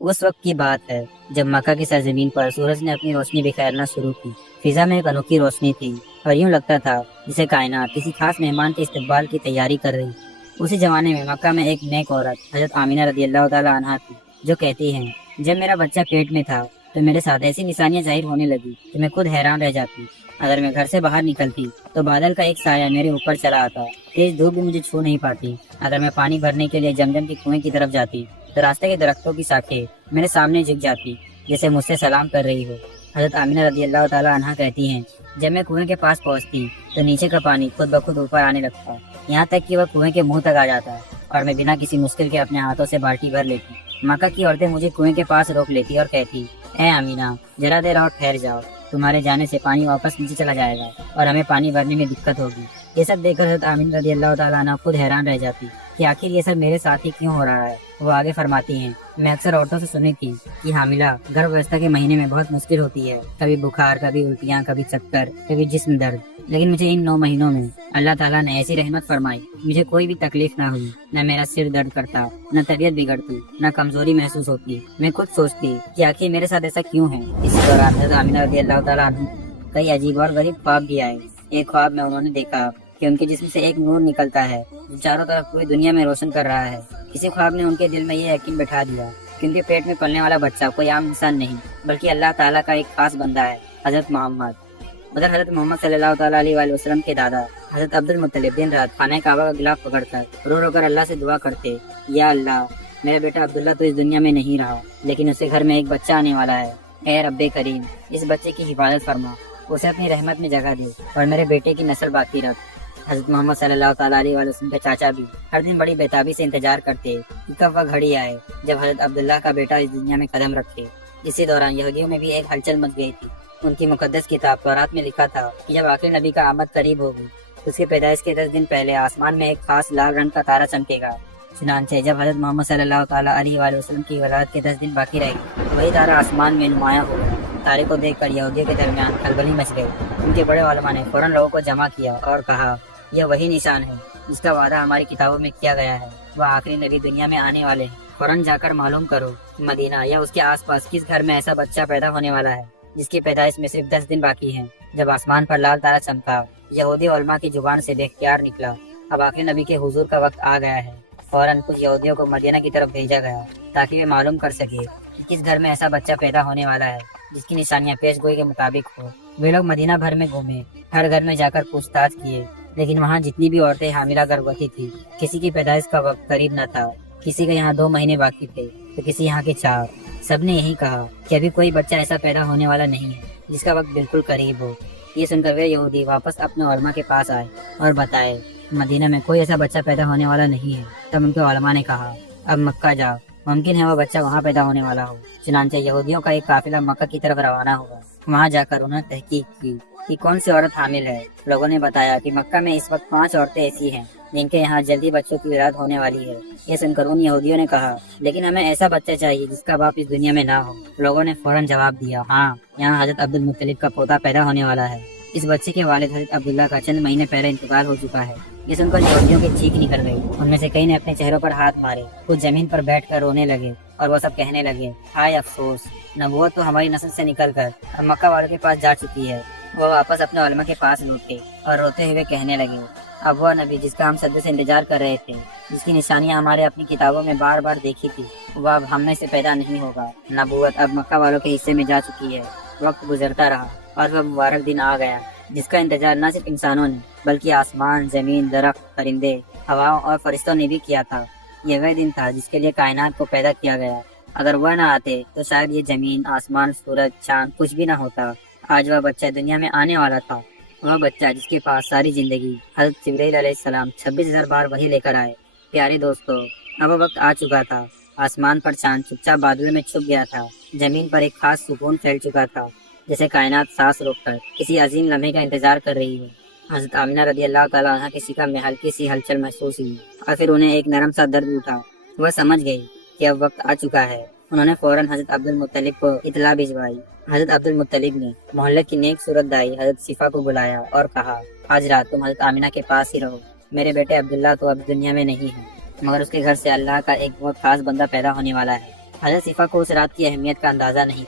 اس وقت کی بات ہے جب مکہ کی سرزمین پر سورج نے اپنی روشنی بکھیرنا شروع کی۔ فضا میں ایک انوکھی روشنی تھی اور یوں لگتا تھا جسے کائنات کسی خاص مہمان کے استقبال کی تیاری کر رہی۔ اسی زمانے میں مکہ میں ایک نیک عورت حضرت آمینہ رضی اللہ تعالیٰ عنہا تھی، جو کہتی ہیں جب میرا بچہ پیٹ میں تھا تو میرے ساتھ ایسی نشانیاں ظاہر ہونے لگی کہ میں خود حیران رہ جاتی۔ اگر میں گھر سے باہر نکلتی تو بادل کا ایک سایہ میرے اوپر چلا آتا، تیز دھوپ بھی مجھے چھو نہیں پاتی۔ اگر میں پانی بھرنے کے لیے زمزم کے کنویں کی طرف جاتی تو راستے کے درختوں کی شاخیں میرے سامنے جھک جاتی جیسے مجھ سے سلام کر رہی ہو۔ حضرت آمینہ رضی اللہ تعالیٰ عنہا کہتی ہیں جب میں کنویں کے پاس پہنچتی تو نیچے کا پانی خود بخود اوپر آنے لگتا، یہاں تک کہ وہ کنویں کے منہ تک آ جاتا اور میں بنا کسی مشکل کے اپنے ہاتھوں سے بالٹی بھر لیتی۔ مکہ کی عورتیں مجھے کنویں کے پاس روک لیتی اور کہتی، اے آمینہ ذرا دیر اور ٹھہر جاؤ، تمہارے جانے سے پانی واپس نیچے چلا جائے گا اور ہمیں پانی بھرنے میں دقت ہوگی۔ یہ سب دیکھ کر حضرت آمینہ رضی اللہ تعالیٰ عنہ خود حیران رہ جاتی کہ آخر یہ سب میرے ساتھ ہی کیوں ہو رہا ہے۔ وہ آگے فرماتی ہیں میں اکثر عورتوں سے سنی تھی کہ حاملہ گربھاوستھا کے مہینے میں بہت مشکل ہوتی ہے، کبھی بخار، کبھی الٹیاں، کبھی چکر، کبھی جسم درد، لیکن مجھے ان 9 مہینوں میں اللہ تعالیٰ نے ایسی رحمت فرمائی، مجھے کوئی بھی تکلیف نہ ہوئی، نہ میرا سر درد کرتا، نہ طبیعت بگڑتی، نہ کمزوری محسوس ہوتی۔ میں خود سوچتی کہ آخر میرے ساتھ ایسا کیوں ہے۔ اسی دوران حضرت آمینہ رضی اللہ تعالیٰ عنہ کئی عجیب اور غریب خواب بھی آئے۔ ایک خواب میں انہوں نے دیکھا کہ ان کے جسم سے ایک نور نکلتا ہے جو چاروں طرف پوری دنیا میں روشن کر رہا ہے۔ کسی خواب نے ان کے دل میں یہ یقین بٹھا دیا کہ ان کے پیٹ میں پلنے والا بچہ کوئی عام انسان نہیں بلکہ اللہ تعالیٰ کا ایک خاص بندہ ہے، حضرت محمد۔ ادھر حضرت محمد صلی اللہ تعالیٰ علیہ وآلہ وسلم کے دادا حضرت عبد المطلب دن رات خانہ کعبہ کا غلاف پکڑ کر رو رو کر اللہ سے دعا کرتے، یا اللہ میرا بیٹا عبداللہ تو اس دنیا میں نہیں رہا لیکن اس کے گھر میں ایک بچہ آنے والا ہے، اے رب کریم اس بچے کی حفاظت فرما، اسے اپنی رحمت میں جگہ دے اور میرے بیٹے کی نسل باقی رکھ۔ حضرت محمد صلی اللہ تعالیٰ علیہ وآلہ وسلم کے چاچا بھی ہر دن بڑی بےتابی سے انتظار کرتے کہ کب وہ گھڑی آئے جب حضرت عبداللہ کا بیٹا اس دنیا میں قدم رکھے۔ اسی دوران یہودیوں میں بھی ایک ہلچل مچ گئی تھی۔ ان کی مقدس کتاب تورات میں لکھا تھا کہ جب آخری نبی کا آمد قریب ہوگی اس کے پیدائش کے 10 دن پہلے آسمان میں ایک خاص لال رنگ کا تارا چمکے گا۔ چنانچہ جب حضرت محمد صلی اللہ تعالیٰ علیہ وآلہ وسلم کی ولادت کے 10 دن باقی رہ گئے وہی تارا آسمان میں نمایاں ہو گیا۔ تارے کو دیکھ کر یہودیوں کے درمیان کھلبلی مچ گئی۔ ان کے بڑے علماء نے فوراً لوگوں کو جمع کیا اور کہا یہ وہی نشان ہے جس کا وعدہ ہماری کتابوں میں کیا گیا ہے، وہ آخری نبی دنیا میں آنے والے ہیں۔ فوراً جا کر معلوم کرو کہ مدینہ یا اس کے آس پاس کس گھر میں ایسا بچہ پیدا ہونے والا ہے جس کی پیدائش میں صرف 10 دن باقی ہیں۔ جب آسمان پر لال تارا چمکا یہودی علماء کی زبان سے بے اختیار نکلا اب آخری نبی کے حضور کا وقت آ گیا ہے۔ فوراً کچھ یہودیوں کو مدینہ کی طرف بھیجا گیا تاکہ وہ معلوم کر سکے کہ کس گھر میں ایسا بچہ پیدا ہونے والا ہے جس کی نشانیاں پیش گوئی کے مطابق ہو۔ وہ لوگ مدینہ بھر میں گھومے، ہر گھر میں جا کر پوچھ تاچھ کیے، لیکن وہاں جتنی بھی عورتیں حاملہ گربوتی تھی کسی کی پیدائش کا وقت قریب نہ تھا۔ کسی کے یہاں 2 مہینے باقی تھے تو کسی یہاں کے 4۔ سب نے یہی کہا کہ ابھی کوئی بچہ ایسا پیدا ہونے والا نہیں ہے جس کا وقت بالکل قریب ہو۔ یہ سن کر وہ یہودی واپس اپنے علماء کے پاس آئے اور بتائے مدینہ میں کوئی ایسا بچہ پیدا ہونے والا نہیں ہے۔ تب ان کے علماء نے کہا اب مکہ جاؤ، ممکن ہے وہ بچہ وہاں پیدا ہونے والا ہو۔ چنانچہ یہودیوں کا ایک قافلہ مکہ کی طرف روانہ ہوا۔ وہاں جا کر انہوں نے تحقیق کی کہ کون سی عورت حامل ہے۔ لوگوں نے بتایا کہ مکہ میں اس وقت 5 عورتیں ایسی ہیں جن کے یہاں جلدی بچوں کی ولادت ہونے والی ہے۔ یہ سن کر ان یہودیوں نے کہا لیکن ہمیں ایسا بچہ چاہیے جس کا باپ اس دنیا میں نہ ہو۔ لوگوں نے فوراً جواب دیا ہاں، یہاں حضرت عبد المطلب کا پوتا پیدا ہونے والا ہے۔ اس بچے کے والد حضرت عبداللہ کا چند مہینے پہلے انتقال ہو چکا ہے۔ یہ سن کر یہودیوں کی چیخ نکل گئی۔ ان میں سے کئی نے اپنے چہروں پر ہاتھ مارے، کچھ زمین پر بیٹھ کر رونے لگے اور وہ سب کہنے لگے ہائے افسوس، نبوت تو ہماری نسل سے نکل کر اب مکہ والوں کے پاس جا چکی ہے۔ وہ واپس اپنے علماء کے پاس لوٹے اور روتے ہوئے کہنے لگے اب وہ نبی جس کا ہم صدیوں سے انتظار کر رہے تھے، جس کی نشانیاں ہمارے اپنی کتابوں میں بار بار دیکھی تھی، وہ اب ہم میں سے پیدا نہیں ہوگا۔ نبوت اب مکہ والوں کے حصے میں جا چکی ہے۔ وقت گزرتا رہا اور وہ مبارک دن آ گیا جس کا انتظار نہ صرف انسانوں نے بلکہ آسمان، زمین، درخت، پرندے، ہواؤں اور فرشتوں نے بھی کیا تھا۔ یہ وہ دن تھا جس کے لیے کائنات کو پیدا کیا گیا۔ اگر وہ نہ آتے تو شاید یہ زمین، آسمان، سورج، چاند کچھ بھی نہ ہوتا۔ آج وہ بچہ دنیا میں آنے والا تھا، وہ بچہ جس کے پاس ساری زندگی حضرت جبرائیل علیہ السلام 26,000 بار وحی لے کر آئے۔ پیارے دوستو، اب وہ وقت آ چکا تھا۔ آسمان پر چاند چپ چاپ بادلوں میں چھپ گیا تھا، زمین پر ایک خاص سکون پھیل چکا تھا جیسے کائنات سانس روک کر کسی عظیم لمحے کا انتظار کر رہی ہے۔ حضرت آمینہ رضی اللہ تعالیٰ عنہ کے سینہ میں ہلکی سی ہلچل محسوس ہوئی اور پھر انہیں ایک نرم سا درد اٹھا۔ وہ سمجھ گئی کہ اب وقت آ چکا ہے۔ انہوں نے فوراً حضرت عبد المطلب کو اطلاع بھجوائی۔ حضرت عبد المطلب نے محلے کی نیک صورت دائی حضرت صفا کو بلایا اور کہا آج رات تم حضرت آمینہ کے پاس ہی رہو۔ میرے بیٹے عبداللہ تو اب دنیا میں نہیں ہے مگر اس کے گھر سے اللہ کا ایک بہت خاص بندہ پیدا ہونے والا ہے حضرت صفا کو اس رات کی اہمیت کا اندازہ نہیں،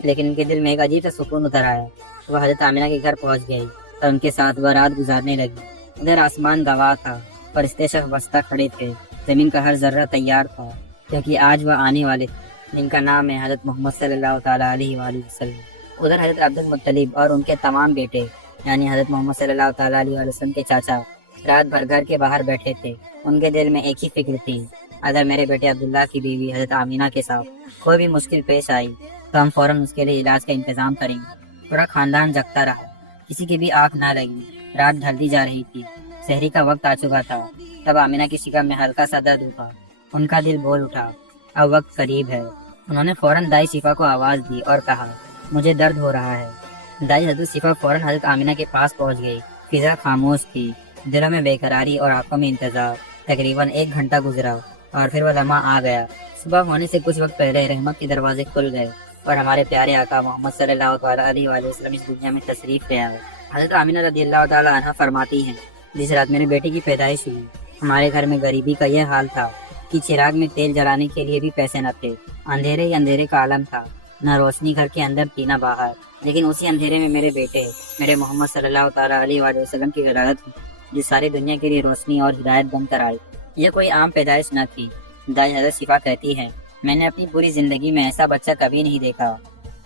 لیکن ان کے دل میں ایک عجیب سا سکون اتر آیا۔ وہ حضرت آمینہ کے گھر پہنچ گئی اور ان کے ساتھ وہ رات گزارنے لگی۔ ادھر آسمان گواہ تھا، فرشتے شب وسطہ کھڑے تھے، زمین کا ہر ذرہ تیار تھا، کیونکہ آج وہ آنے والے تھے جن کا نام ہے حضرت محمد صلی اللہ تعالیٰ علیہ وآلہ وسلم۔ ادھر حضرت عبد المطلب اور ان کے تمام بیٹے یعنی حضرت محمد صلی اللہ تعالیٰ علیہ وآلہ وسلم کے چاچا رات بھر گھر کے باہر بیٹھے تھے۔ ان کے دل میں ایک ہی فکر تھی، اگر میرے بیٹے عبداللہ کی بیوی حضرت آمینہ کے ساتھ کوئی بھی مشکل پیش آئی تو ہم فوراً اس کے لیے علاج کا انتظام کریں گے۔ پورا خاندان جگتا رہا، کسی کی بھی آنکھ نہ لگی۔ رات ڈھلتی جا رہی تھی، سحری کا وقت آ چکا تھا، تب آمینہ کی شکم میں ہلکا سا درد اٹھا۔ ان کا دل بول اٹھا، اب وقت قریب ہے۔ انہوں نے فوراً دائی شفا کو آواز دی اور کہا، مجھے درد ہو رہا ہے۔ دائی حضرت شفا فوراً حضرت آمینہ کے پاس پہنچ گئی۔ فضا خاموش تھی، دلوں میں بے قراری اور آنکھوں میں انتظار۔ تقریباً 1 گھنٹہ گزرا اور پھر وہ لمحہ آ گیا۔ صبح ہونے سے کچھ وقت پہلے رحمت کے دروازے کھل گئے اور ہمارے پیارے آقا محمد صلی اللہ تعالیٰ علیہ وآلہ وسلم اس دنیا میں تشریف لے آئے۔ حضرت آمینہ رضی اللہ تعالیٰ عنہ فرماتی ہیں، جس رات میرے بیٹے کی پیدائش ہوئی، ہمارے گھر میں غریبی کا یہ حال تھا کہ چراغ میں تیل جلانے کے لیے بھی پیسے نہ تھے۔ اندھیرے ہی اندھیرے کا عالم تھا، نہ روشنی گھر کے اندر تھی نہ باہر۔ لیکن اسی اندھیرے میں میرے بیٹے میرے محمد صلی اللہ تعالیٰ علیہ وآلہ وسلم کی ولادت ہوئی، جو ساری دنیا کے لیے روشنی اور ہدایت بن کر آئی۔ یہ کوئی عام پیدائش نہ تھی۔ دائی حضرت شفا کہتی ہے، میں نے اپنی پوری زندگی میں ایسا بچہ کبھی نہیں دیکھا۔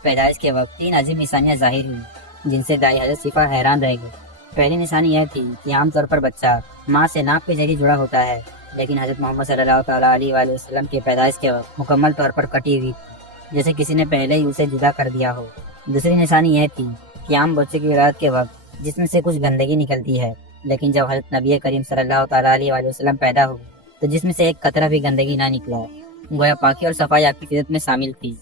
پیدائش کے وقت 3 عظیم نشانیاں ظاہر ہوئیں جن سے دائی حضرت شفا حیران رہ گئی۔ پہلی نشانی یہ تھی کہ عام طور پر بچہ ماں سے ناپ کے ذریعے جڑا ہوتا ہے، لیکن حضرت محمد صلی اللہ تعالیٰ علیہ وآلہ وسلم کی پیدائش کے وقت مکمل طور پر کٹی ہوئی تھی، جیسے کسی نے پہلے ہی اسے جدا کر دیا ہو۔ دوسری نشانی یہ تھی کہ عام بچے کی ولادت کے وقت جس میں سے کچھ گندگی نکلتی ہے، لیکن جب حضرت نبی کریم صلی اللہ تعالیٰ علیہ وآلہ وسلم پیدا ہوئے تو جس میں سے ایک قطرہ بھی گندگی نہ نکلا، گویا پاکی اور صفائی آپ کی فطرت میں شامل تھی۔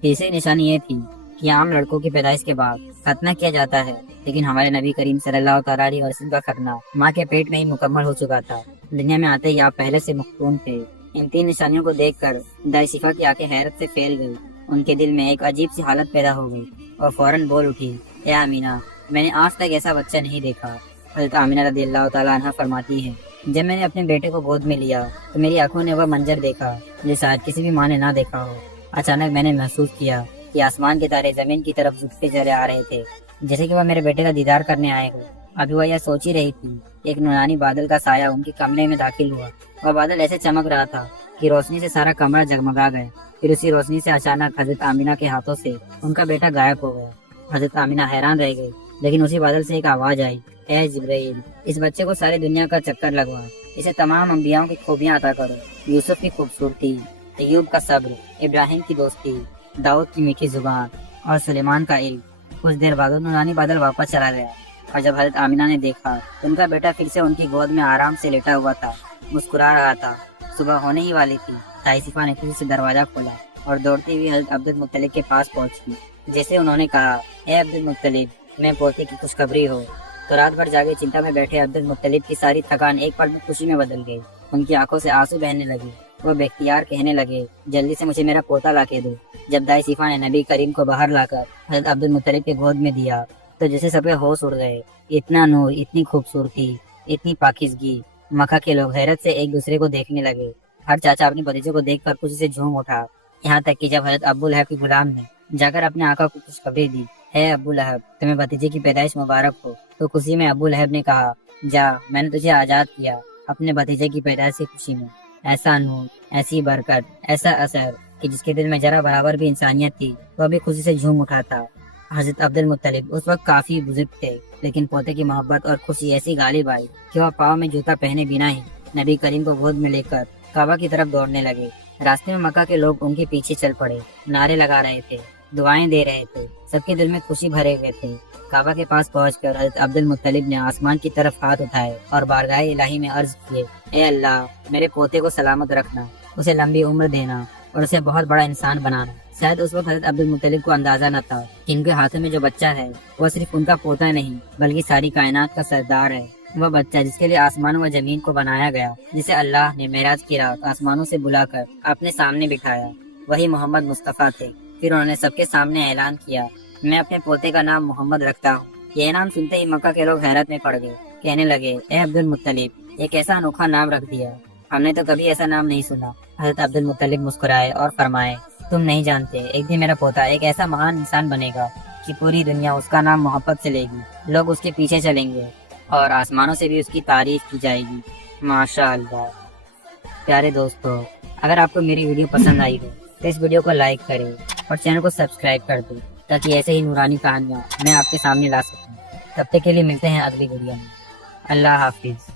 تیسری نشانی یہ تھی کہ عام لڑکوں کی پیدائش کے بعد ختنہ کیا جاتا ہے، لیکن ہمارے نبی کریم صلی اللہ تعالیٰ علیہ وسلم کا ختنہ ماں کے پیٹ میں ہی مکمل ہو چکا تھا۔ دنیا میں آتے ہی آپ پہلے سے مختون تھے۔ ان 3 نشانیوں کو دیکھ کر دائی شفا کی آنکھیں حیرت سے پھیل گئی۔ ان کے دل میں ایک عجیب سی حالت پیدا ہو گئی اور فوراً بول اٹھی، اے آمینہ، میں نے آج تک ایسا بچہ نہیں دیکھا۔ حضرت آمینہ رضی اللہ تعالیٰ عنہ فرماتی ہیں، جب میں نے اپنے بیٹے کو گود میں لیا تو میری آنکھوں نے وہ منظر دیکھا جو شاید کسی بھی ماں نے نہ دیکھا ہو۔ اچانک میں نے محسوس کیا کہ آسمان کے تارے زمین کی طرف جھکتے چلے آ رہے تھے، جیسے کہ وہ میرے بیٹے کا دیدار کرنے آئے ہو۔ ابھی وہ یہ سوچ ہی رہی تھی، ایک نورانی بادل کا سایہ ان کے کمرے میں داخل ہوا۔ وہ بادل ایسے چمک رہا تھا کہ روشنی سے سارا کمرہ جگمگا گیا۔ پھر اسی روشنی سے اچانک حضرت آمینہ کے ہاتھوں سے ان کا بیٹا غائب ہو گیا۔ حضرت آمینہ حیران رہ گئی، لیکن اسی بادل سے ایک آواز آئی، اے جبرائیل، اس بچے کو ساری دنیا کا چکر لگوا، اسے تمام انبیاؤں کی خوبیاں عطا کرو، یوسف کی خوبصورتی، ایوب کا صبر، ابراہیم کی دوستی، داؤد کی میٹھی زبان اور سلیمان کا علم۔ کچھ دیر بعد نورانی بادل واپس چلا گیا اور جب حضرت آمینہ نے دیکھا تو ان کا بیٹا پھر سے ان کی گود میں آرام سے لیٹا ہوا تھا، مسکرا رہا تھا۔ صبح ہونے ہی والی تھی۔ دائی شفا نے خوشی سے دروازہ کھولا اور دوڑتی ہوئی حضرت عبد المطلب کے پاس پہنچی۔ جیسے انہوں نے کہا، اے عبد المطلب، میں پوتے کی خوشخبری ہو۔ تو رات بھر جاگے چنتا میں بیٹھے عبد المطلب کی ساری تھکان ایک پل میں خوشی میں بدل گئی۔ ان کی آنکھوں سے آنسو بہنے لگے۔ وہ بے اختیار کہنے لگے، جلدی سے مجھے میرا پوتا لا کے دو۔ جب دائی شفا نے نبی کریم کو باہر لا کر حضرت عبد المطلب کے گود میں دیا تو جیسے سب کے ہوش اڑ گئے۔ اتنا نور، اتنی خوبصورتی، اتنی پاکیزگی۔ مکہ کے لوگ حیرت سے ایک دوسرے کو دیکھنے لگے۔ ہر چاچا اپنے بھتیجے کو دیکھ کر خوشی سے جھوم اٹھا، یہاں تک کہ جب حضرت ابو لہب کی غلام نے جا کر اپنے آقا کو خوشخبری دی، اے ابو لہب، تمہیں بھتیجے کی پیدائش مبارک ہو، تو خوشی میں ابو لہب نے کہا، جا، میں نے تجھے آزاد کیا اپنے بھتیجے کی پیدائش کی خوشی میں۔ ایسا نور، ایسی برکت، ایسا اثر کہ جس کے دل میں ذرا برابر بھی انسانیت تھی وہ بھی خوشی سے جھوم اٹھا تھا۔ حضرت عبد المطلب اس وقت کافی بزرگ تھے، لیکن پوتے کی محبت اور خوشی ایسی غالب آئی کہ وہ پاؤں میں جوتا پہنے بنا ہی نبی کریم کو گود میں لے کر کعبہ کی طرف دوڑنے لگے۔ راستے میں مکہ کے لوگ ان کے پیچھے چل پڑے، نعرے لگا رہے تھے، دعائیں دے رہے تھے، سب کے دل میں خوشی بھرے ہوئے تھے۔ کعبہ کے پاس پہنچ کر حضرت عبد المطلب نے آسمان کی طرف ہاتھ اٹھائے اور بارگاہ الہی میں عرض کیے، اے اللہ، میرے پوتے کو سلامت رکھنا، اسے لمبی عمر دینا اور اسے بہت بڑا انسان بنانا۔ شاید اس وقت حضرت عبد المطلب کو اندازہ نہ تھا کہ ان کے ہاتھوں میں جو بچہ ہے وہ صرف ان کا پوتا نہیں بلکہ ساری کائنات کا سردار ہے۔ وہ بچہ جس کے لیے آسمان و زمین کو بنایا گیا، جسے اللہ نے معراج کی رات آسمانوں سے بلا کر اپنے سامنے بٹھایا، وہی محمد مصطفیٰ تھے۔ پھر انہوں نے سب کے سامنے اعلان کیا، میں اپنے پوتے کا نام محمد رکھتا ہوں۔ یہ نام سنتے ہی مکہ کے لوگ حیرت میں پڑ گئے، کہنے لگے، اے عبد المطلب، ایک ایسا انوکھا نام رکھ دیا، ہم نے تو کبھی ایسا نام نہیں سنا۔ حضرت عبد المطلب مسکرائے اور فرمائے، تم نہیں جانتے، ایک دن میرا پوتا ایک ایسا مہان انسان بنے گا کہ پوری دنیا اس کا نام محبت سے لے گی، لوگ اس کے پیچھے چلیں گے اور آسمانوں سے بھی اس کی تعریف کی جائے گی۔ ماشاء اللہ۔ پیارے دوستو، اگر آپ کو میری ویڈیو پسند آئی ہو تو اس ویڈیو کو لائک کریں اور چینل کو سبسکرائب کر دیں تاکہ ایسے ہی نورانی کہانیاں میں آپ کے سامنے لا سکوں۔ تب تک کے لیے ملتے ہیں اگلی ویڈیو میں۔ اللہ حافظ۔